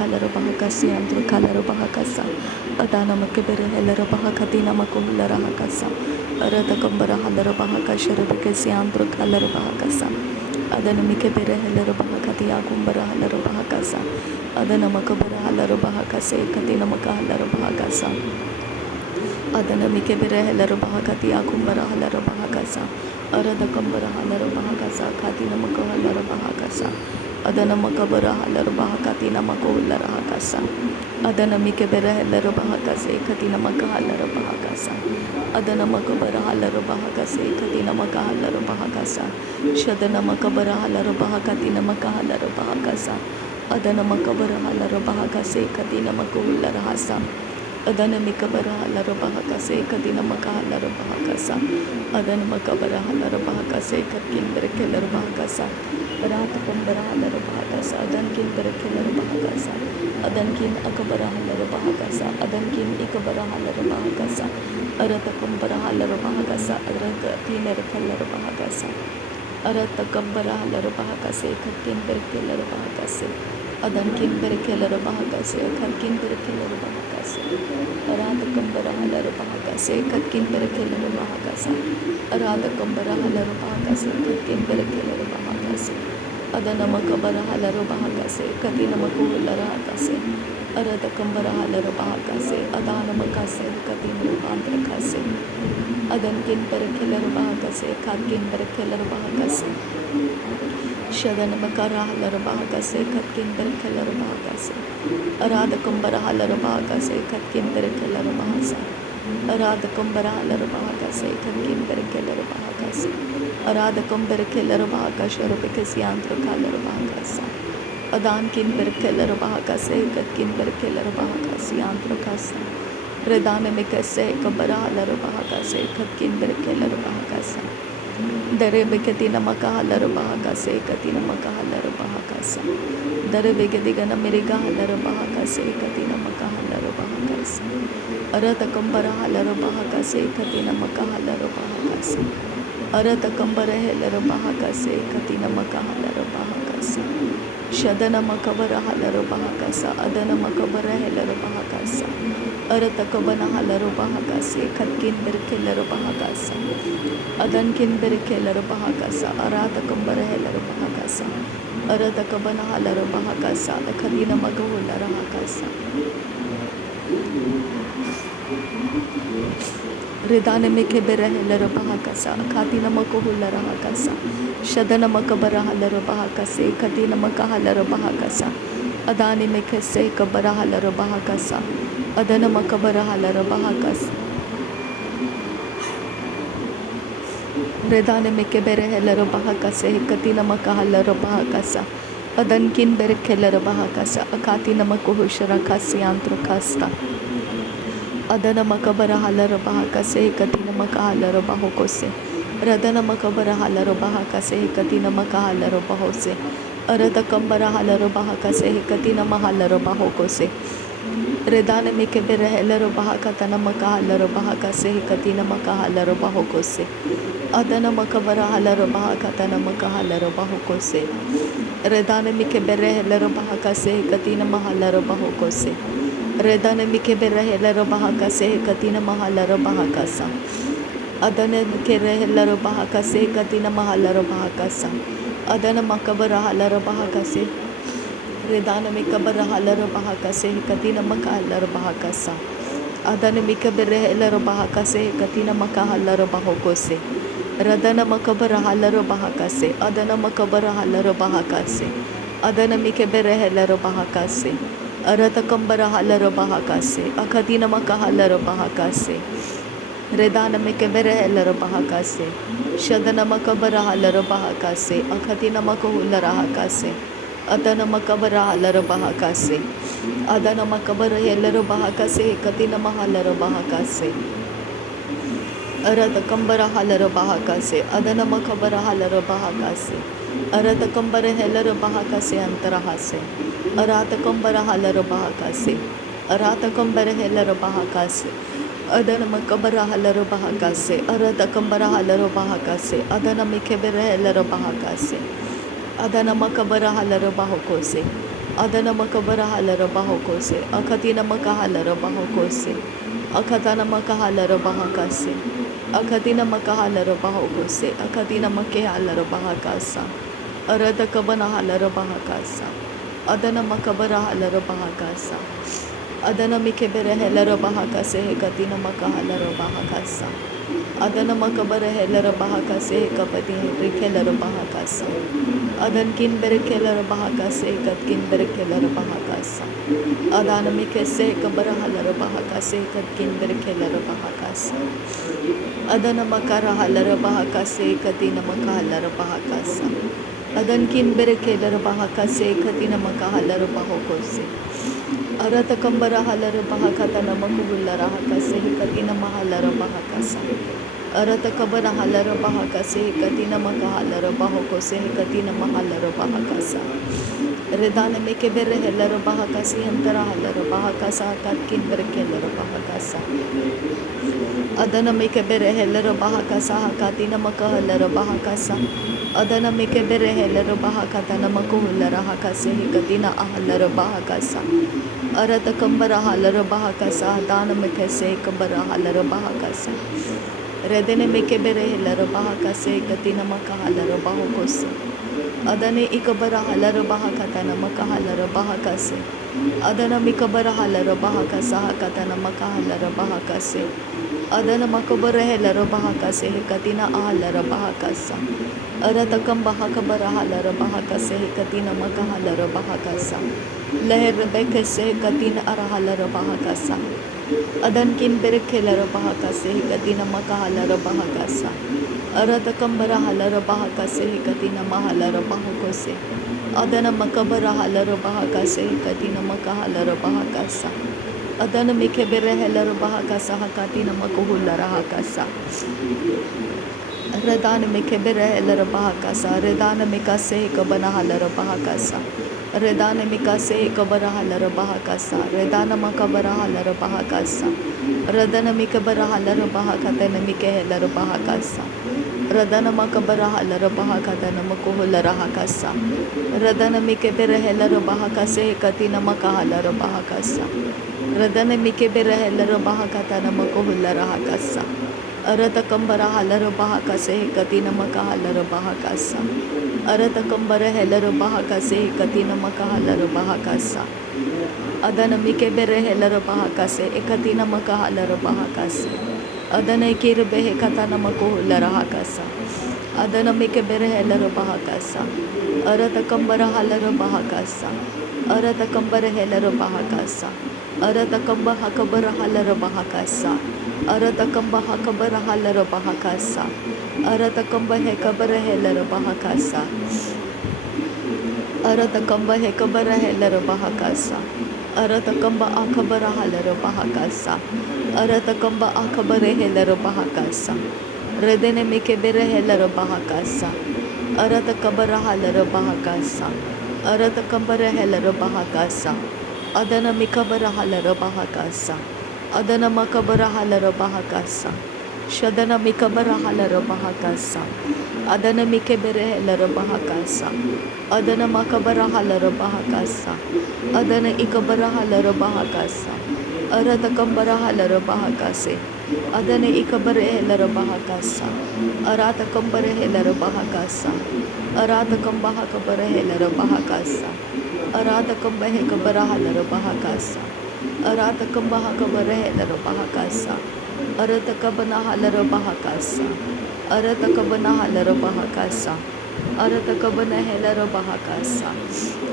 kalaro bahakasi antro kalaro bahakasa adana makabere helaro bahakati namako hulara hakasa arada kambara halaro bahakashara bikasi antro kalaro bahakasa adana mikabere helaro bahakati akumbara halaro bahakasa adana makabara halaro bahakase katina makahalaro bahakasa adana mikabere helaro bahakati akumbara halaro bahakasa arada kambara halaro bahakasa katina makahalaro bahakasa adana makabara halaro bahakati namako hulara hakasa adana mikabere helaro bahakase katina makahalaro bahakasa adana makabara halaro bahakase katina makahalaro bahakasa shadana makabara halaro bahakati namakahalaro bahakasa adana makabara halaro bahakase katina makuhulara hasa adana mikabara halaro bahakase katina makahalaro bahakasa adana makabara halaro bahakase katkin berkelar bahakasa Rat kumbara halaro bahakasa adankin berkelar bahakasa adankin akabara halaro bahakasa adankin ikabara halaro bahakasa arata kumbara halaro bahakasa arata tiner kelar bahakasa arata kumbara halaro bahakase katkin berkelar bahakase adankin berkelar bahakase katkin berkelar bahakase arata kumbara halaro bahakase katkin berkelar bahakasa arata kumbara halaro bahakase katkin berkelar bahakase adana makabara halaro bahakase katina makuhulara hakase arata kumbara halaro bahakase adana makase katina andra kase adankin berkelar bahakase katkin berkelar bahakase shadana makara halaro bahakase katkin berkelar bahakase arada kumbara halaro bahakase katkin berkelar bahasa arada kumbara halaro bahakase katkin berkelar bahakase arada kumbara kelar bahakase rubikasi antro kalar bahakasa adankin berkelar bahakase katkin berkelar bahakase antro kasa redana mikase kumbara halaro bahakase katkin berkelar bahakasa dare bekatina makahalaro bahakase katina makahalaro bahakasa dare begadigana miriga halaro bahakase katina makahalaro bahakasa arata kumbara halaro bahakase katina makahalaro bahakasa arata kumbara helaro bahakase katina makahalaro bahakasa shadana makabara halaro bahakasa adana makabara helaro bahakasa arata kabana halaro bahakase katkin berkelaro bahakasa adankin berkelaro bahakasa arata kumbara helaro bahakasa arata kabana halaro bahakasa katina magahulara hakasa Ridane mikebere helaro bahakasa katina makuhulara hakasa shadana makabara halaro bahakase katina makahalaro bahakasa adani mikase kabara halaro bahakasa adana makabara halaro bahakasa redane mikebere helaro bahakase katina makahalaro bahakasa adankin berkelaro bahakasa katina makuhushara kasi antro kasta adana makabara halaro bahakase katina makahalaro bahokose radana makabara halaro bahakase katina makahalaro bahose arada kambara halaro bahakase katina mahalaro bahokose redana mikebere helaro bahakatana makahalaro bahakase katina makahalaro bahokose adana makabara halaro bahakatana makahalaro bahokose redana mikebere helaro bahakase katina mahalaro bahokose redana mikebere helaro bahakase katina mahalaro bahakasa adana mikebere helaro bahakase katina mahalaro bahakasa adana makabara halaro bahakase redana mikabara halaro bahakase katina makahalaro bahakasa adana mikebere helaro bahakase katina makahalaro bahokose radana makabara halaro bahakase adana makabara halaro bahakase adana mikebere helaro bahakase arata kambara halaro bahakase akatina makahalaro bahakase redana mikebere helaro bahakase shadana makabara halaro bahakase akatina makuhulara hakase adana makabara halaro bahakase adana makabara helaro bahakase katina mahalaro bahakase arata kambara halaro bahakase adana makabara halaro bahakase arata kambara helaro bahakase antarahase arata kambara halaro bahakase arata kambara helaro bahakase adana makabara halaro bahakase arata kambara halaro bahakase adana mikebere helaro bahakase adana makabara halaro bahokose Adana makabara halara bahokose. Akatina makahalara bahokose. Akatana makahalara bahakase. Akatina makahalara bahokose. Akatina makehalara bahakasa. Arada kabana halara bahakasa. Adana makabara halara bahakasa. Adana mikebere helara bahakase. Hekatina makahalara bahakasa. Adana makabara helara bahakase. Hekapati helara bahakasa. Adan kin berekelara bahakase. Hekat berekelara bahakasa. Adana mikese kabara halara bahakase. Hekat berekelara bahakasa. Adana makara halara bahakase. Hekatina makahalara bahakasa. Adan kin berekelara bahakase. Hekatina makahalara bahokose. Arata kambara halara bahakata namakuhulara hakase. Hekatina mahalara bahakasa. Arata kabara halara bahakase. Hekatina makahalara bahokose. Hekatina mahalara bahakasa. Redana mekebere helara bahakasi. Hantara halara bahakasa. Katkin berekelara bahakasa. Adana mekebere helara bahakasa. Hakatina makahalara bahakasa. Adana mekebere helara bahakata namakuhulara hakase. Hekatina ahalara bahakasa. Arata kambara halara bahakasa. Adana mekese kambara halara bahakasa. Redene mekebere helara bahakase. Hekatina makahalara bahokose. Adane ikabara halara bahakata namakahalara bahakase. Adana mikabara halara bahakasa. Hakatana makahalara bahakase. Adana makabara helara bahakase. Hekatina ahalara bahakasa. Arata kamba hakabara halara bahakase. Hekatina makahalara bahakasa. Leher bekese. Hekatina arahalara bahakasa. Adan kin berekelara bahakase. Hekatina makahalara bahakasa. Arata kambara halara bahakase. Hekatina mahalara bahakose. Adana makabara halara bahakase. Hekatina makahalara bahakasa. Adana mikebere helara bahakasa. Hakatina makuhulara hakasa. Redana mikebere helara bahakasa. Redana mikase kabana halara bahakasa. Redana mikase kabara halara bahakasa. Redana makabara halara bahakasa. Redana mikabara halara bahakata namikehelara bahakasa. Radana makabara halara bahakata namakuhulara hakasa. Radana mikebere helara bahakase. Hekatina makahalara bahakasa. Radana mikebere helara bahakata namakuhulara hakasa. Arata kambara halara bahakase. Hekatina makahalara bahakasa. Arata kambara helara bahakase. Hekatina makahalara bahakasa. Adana mikebere helara bahakase. Hekatina makahalara bahakase. Adana kirbehe katana makuhulara hakasa. Adana mikebere helara bahakasa. Arata kambara halara bahakasa. Arata kambara helara bahakasa. Arata kamba hakabara halara bahakasa. Arata kamba hakabara halara bahakasa. Arata kamba hekabara helara bahakasa. Arata kamba hekabara helara bahakasa. Arata kamba akabara halara bahakasa. Arata kamba akabare helara bahakasa. Redene mikebere helara bahakasa. Arata kabara halara bahakasa. Arata kambara helara bahakasa. Adana mikabara halara bahakasa. Adana makabara halara bahakasa. Shadana mikabara halara bahakasa. Adana mikebere helara bahakasa. Adana makabara halara bahakasa. Adana ikabara halara bahakasa. Arata kambara halara bahakase. Adana ikabare helara bahakasa. Arata kambare helara bahakasa. Arata kamba hakabara helara bahakasa. Arata kamba hekabara halara bahakasa. Arata kamba hakabara helara bahakasa. Arata kabana halara bahakasa. Arata kabana halara bahakasa. Arata kabana helara bahakasa.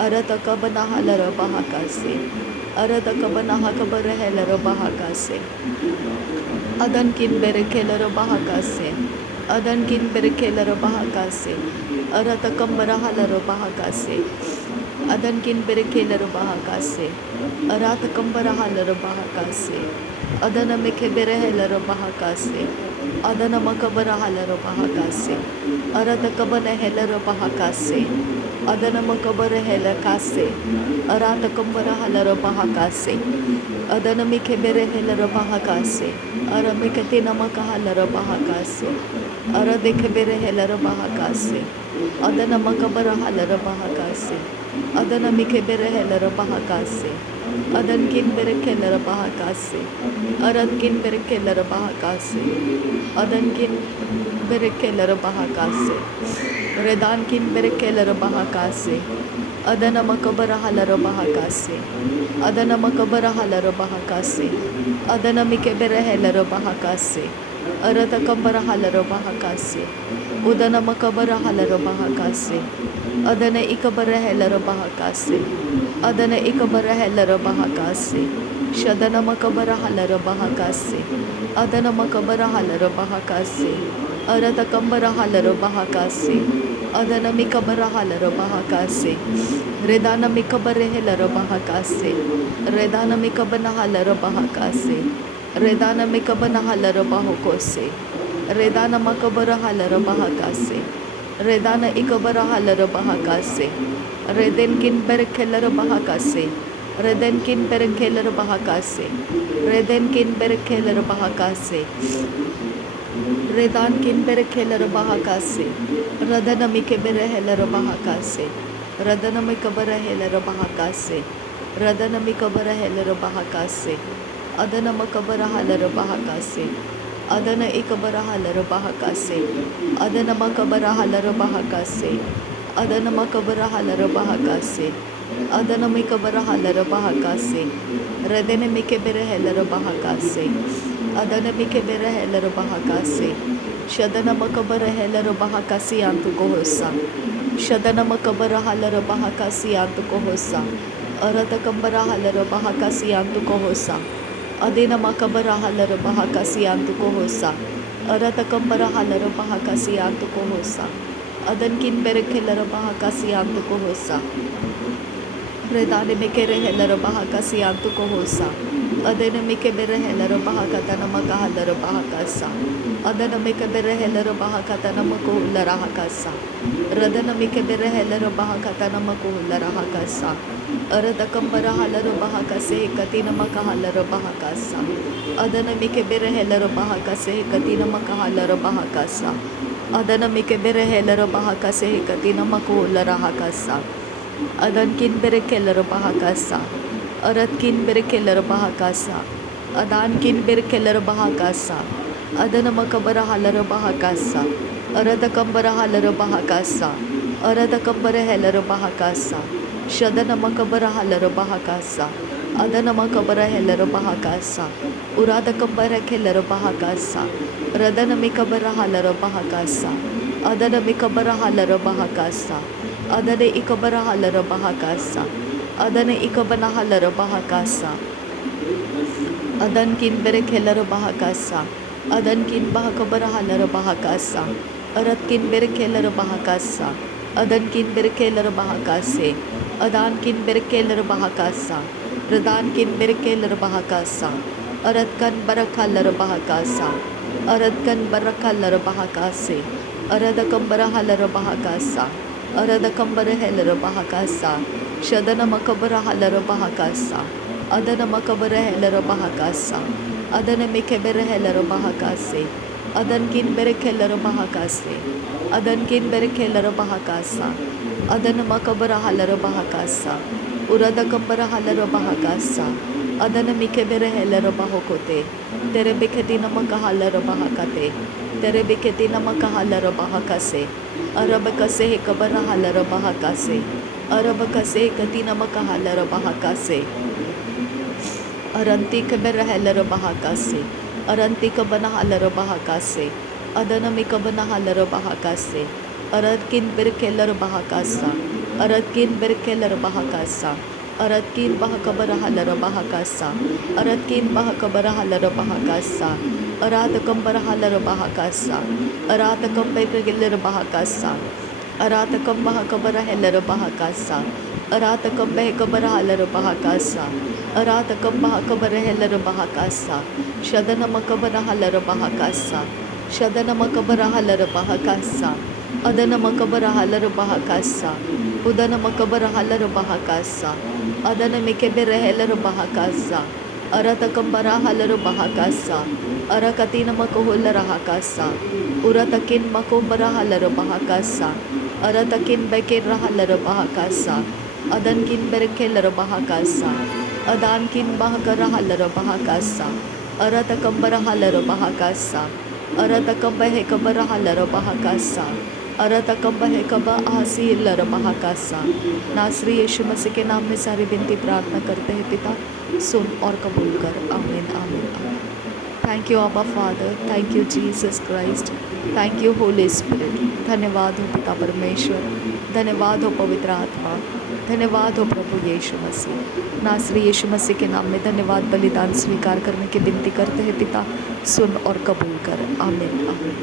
Arata kabana halara bahakase. Arata kabana hakabara helara bahakase. Adan kin berekelara bahakase. Adan kin berekelara bahakase. Arata kambara halara bahakase. Adan kin berekelara bahakase. Arata kambara halara bahakase. Adana mekebere helara bahakase. Adana makabara halara bahakase. Arata kabana helara bahakase. Adana makabara helakase. Arata kambara halara bahakase. Adana mikebere helara bahakase. Ara mikatina makahalara bahakase. Ara dekebere helara bahakase. Adana makabara halara bahakase. Adanamike berehelera bahakase. Adankin berekelera bahakase. Arankin berekelera bahakase. Adankin berekelera bahakase. Redankin berekelera bahakase. Adana makabara halara bahakase. Adana makabara halara bahakase. Adana mikebere helara bahakase. Arata kambara halara bahakase. Udana makabara halara bahakase. Adana ikabara helara bahakase. Adana ikabara helara bahakase. Shadana makabara halara bahakase. Adana makabara halara bahakase. Arata kambara halara bahakase. Adana mikabara halara bahakase. Redana mikabare helara bahakase. Redana mikabana halara bahakase. Redana mikabana halara bahokose. Redana makabara halara bahakase. Redana ikabara halara bahakase. Redenkin berekelara bahakase. Redenkin berekelara bahakase. Redenkin berekelara bahakase. Redankin berekelara bahakase. Radana mikebere helara bahakase. Radana mikabara helara bahakase. Radana mikabara helara bahakase. Adana makabara halara bahakase. Adana ikabara halara bahakase. Adana makabara halara bahakase. Adana makabara halara bahakase. Adana mikabara halara bahakase. Radana mikebere helara bahakase. Adana mikebere helara bahakase. Shadana makabara helara bahakasi antu kohosa. Shadana makabara halara bahakasi antu kohosa. Arata kambara halara bahakasi antu kohosa. Adina makabara halara bahakasi antu kohosa. Arata kambara halara bahakasi antu kohosa. Adankin berekelara bahakasi antu kohosa. Redane mekere helara bahakasi antu kohosa. Adana mekebere helara bahakatana makahalara bahakasa. Adana mekebere helara bahakatana makuhulara hakasa. Radana mekebere helara bahakatana makuhulara hakasa. Arada kambara halara bahakase katina makahalara bahakasa. Adana mekebere helara bahakase katina makahalara bahakasa. Adana mekebere helara bahakase katina makuhulara hakasa. Adankin berekelara bahakasa. Aratkin berekelara bahakasa. Adankin berekelara bahakasa. Adana makabara halara bahakasa. Arada kambara halara bahakasa. Arada kambara helara bahakasa. Shadana makabara halara bahakasa. Adana makabara helara bahakasa. Urada kambara kelara bahakasa. Radana mikabara halara bahakasa. Adana mikabara halara bahakasa. Adana ikabara halara bahakasa. Adana ikabana halara bahakasa. Adankin berekelara bahakasa. Adankin bahakabara halara bahakasa. Aratkin berekelara bahakasa. Adankin berekelara bahakase. Adankin berekelara bahakasa. Radankin berekelara bahakasa. Aratkan barakalara bahakasa. Aratkan barakalara bahakase. Aradakam barahalara bahakasa. Aradakam barahelara bahakasa. Shadana makabara halara bahakasa. Adana makabara helara bahakasa. Adana mikebere helara bahakase. Adankin berekelara bahakase. Adankin berekelara bahakasa. Adana makabara halara bahakasa. Urada kambara halara bahakasa. Adana mikebere helara bahokote. Tere biketi namaka halara bahakate. Tere biketi namaka halara bahakase. Arabakase kabara halara bahakase. Arabakase kati namaka halara bahakase. Aranti kabara halara bahakase. Aranti kabana halara bahakase. Adana mikabana halara bahakase. Aratkin berkelar bahakasa. Aratkin berkelar bahakasa. Aratkin bahakabara halara bahakasa. Aratkin bahakabara halara bahakasa. Aratakam barahalara bahakasa. Aratakam berkelar bahakasa. Aratakam bahakabara halara bahakasa. Aratakam behakabara halara bahakasa. Aratakam bahakabara halara bahakasa. Shadana makabara halara bahakasa. Shadana makabara halara bahakasa. Adana makabara halara bahakasa. Udana makabara halara bahakasa. Adana mikebere halara bahakasa. Aratakam bara halara bahakasa. Arakatina makuhulara hakasa. Uratakin makubara halara bahakasa. Aratakin bekir halara bahakasa. अदन किन बेरखेलर बहाकासा अदान किन बहकर huller बहाकासा अरत कंबर huller बहाकासा अरत कंब हे cover huller बहाकासा अरत कंब है कब आसी लर बहाकासा। नासरी यीशु मसीह के नाम में सारी विनती प्रार्थना करते हैं पिता, सुन और कबूल कर। आमीन आमीन आमीन। थैंक यू आबा father, thank you Jesus Christ, thank you Holi spirit. धन्यवाद हो पिता परमेश्वर, धन्यवाद हो पवित्र आत्मा, धन्यवाद हो प्रभु यीशु मसीह। नासरी यीशु मसीह के नाम में धन्यवाद बलिदान स्वीकार करने की विनती करते हैं पिता, सुन और कबूल कर। आमीन आमीन।